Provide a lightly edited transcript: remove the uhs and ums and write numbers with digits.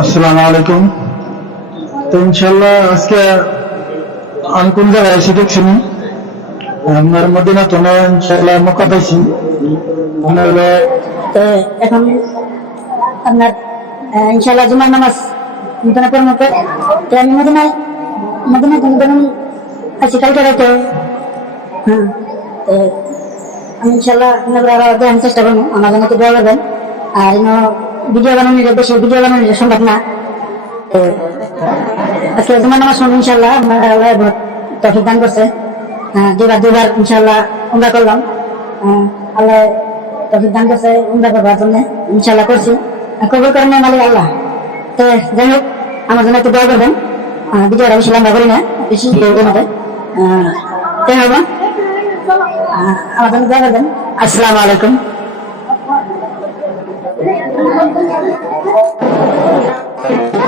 আসসালামু আলাইকুম। তো ইনশাল্লাহ আজকে আমি কোন জায়গায় এসে দেখছি আপনার মদিনা তো ইনশাল্লাহ মক্কা পাইছি। আপনার তো এখন আপনার ইনশাল্লাহ জুমার নামাজ নতুন করে মতো তো আমি মদিনায় মদিনায় তুমি ধরুন আছি কালকে রাতে। হ্যাঁ, তো আমি ইনশাল্লাহ আপনাদের আরো দেখার চেষ্টা করবো, আমার জন্য তো দোয়া করবেন। আর ভিডিও বানানোর বেশি ভিডিও বানানোর সম্ভব না। তো আজকে জুমার নামাজ শুনুন ইনশাল্লাহ আল্লাহ তৌফিক দান করছে। দুবার ইনশাল্লাহ উমরা করলাম। আল্লাহ তৌফিক দান করছে উমরা করবার জন্য, ইনশাল্লাহ করছি। কবুল করেন মালিক আল্লাহ। তো যাই হোক, আমার জন্য একটু দোয়া করবেন। ভিডিওটা বেশি লম্বা করি না, বেশি মধ্যে তাই হবে। আমার জন্য দোয়া করবেন। আসসালামু আলাইকুম।